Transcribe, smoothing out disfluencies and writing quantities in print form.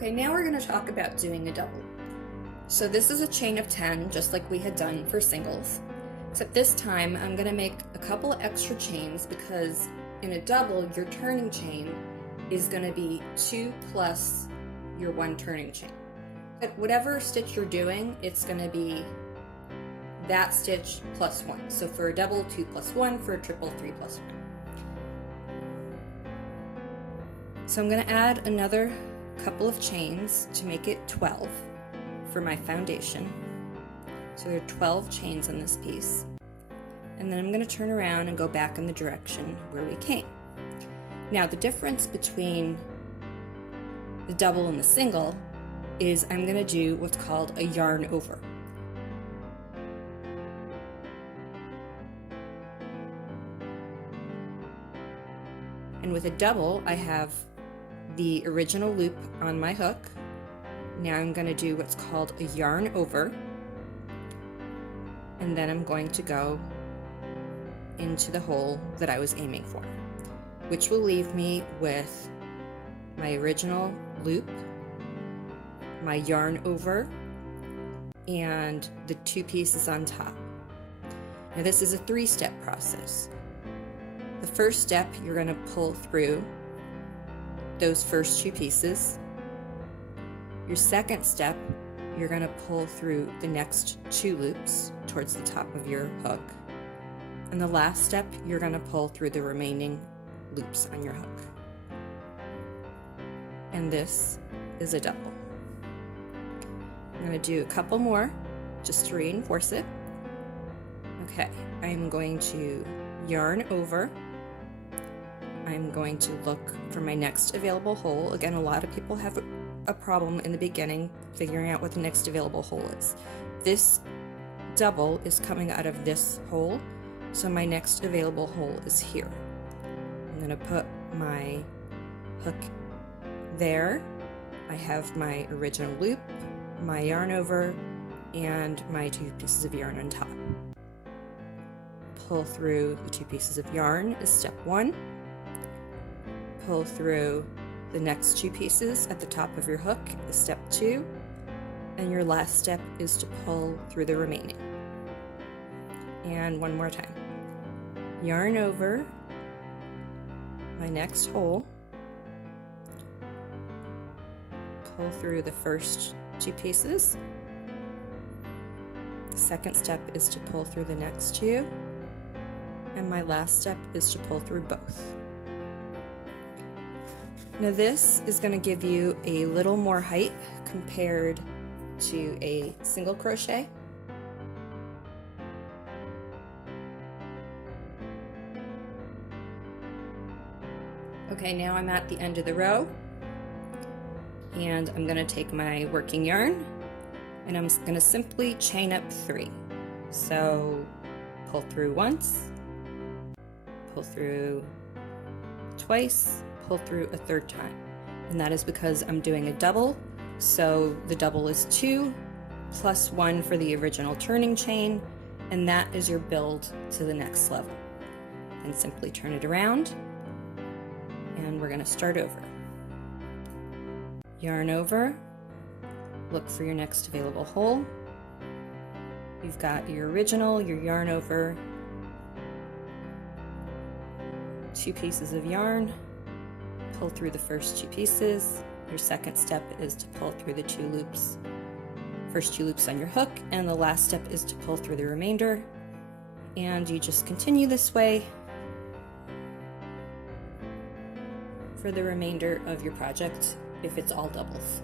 Okay, now we're going to talk about doing a double. So this is a chain of 10, just like we had done for singles, except this time I'm going to make a couple of extra chains because in a double, your turning chain is going to be 2 plus your 1 turning chain. But whatever stitch you're doing, it's going to be that stitch plus 1. So for a double, 2 plus 1, for a triple, 3 plus 1. So I'm going to add another couple of chains to make it 12 for my foundation. So there are 12 chains on this piece. And then I'm going to turn around and go back in the direction where we came. Now the difference between the double and the single is I'm going to do what's called a yarn over. And with a double, I have the original loop on my hook. Now I'm going to do what's called a yarn over, and then I'm going to go into the hole that I was aiming for, which will leave me with my original loop, my yarn over, and the 2 pieces on top. Now this is a 3-step process. The first step, you're going to pull through those first 2 pieces. Your second step, you're going to pull through the next 2 loops towards the top of your hook. And the last step, you're going to pull through the remaining loops on your hook. And this is a double. I'm going to do a couple more just to reinforce it. Okay, I'm going to yarn over. I'm going to look for my next available hole. Again, a lot of people have a problem in the beginning figuring out what the next available hole is. This double is coming out of this hole, so my next available hole is here. I'm going to put my hook there. I have my original loop, my yarn over, and my 2 pieces of yarn on top. Pull through the 2 pieces of yarn is step 1. Pull through the next 2 pieces at the top of your hook is step 2, and your last step is to pull through the remaining. And one more time. Yarn over my next hole, pull through the first 2 pieces. The second step is to pull through the next 2, and my last step is to pull through both. Now this is going to give you a little more height compared to a single crochet. Okay, now I'm at the end of the row, and I'm going to take my working yarn and I'm going to simply chain up 3. So pull through once, pull through twice, pull through a 3rd time, and that is because I'm doing a double, so the double is 2 plus 1 for the original turning chain, and that is your build to the next level. And simply turn it around, and we're going to start over. Yarn over, look for your next available hole. You've got your original, your yarn over, 2 pieces of yarn, pull through the first 2 pieces. Your second step is to pull through the 2 loops, first 2 loops on your hook, and the last step is to pull through the remainder. And you just continue this way for the remainder of your project if it's all doubles.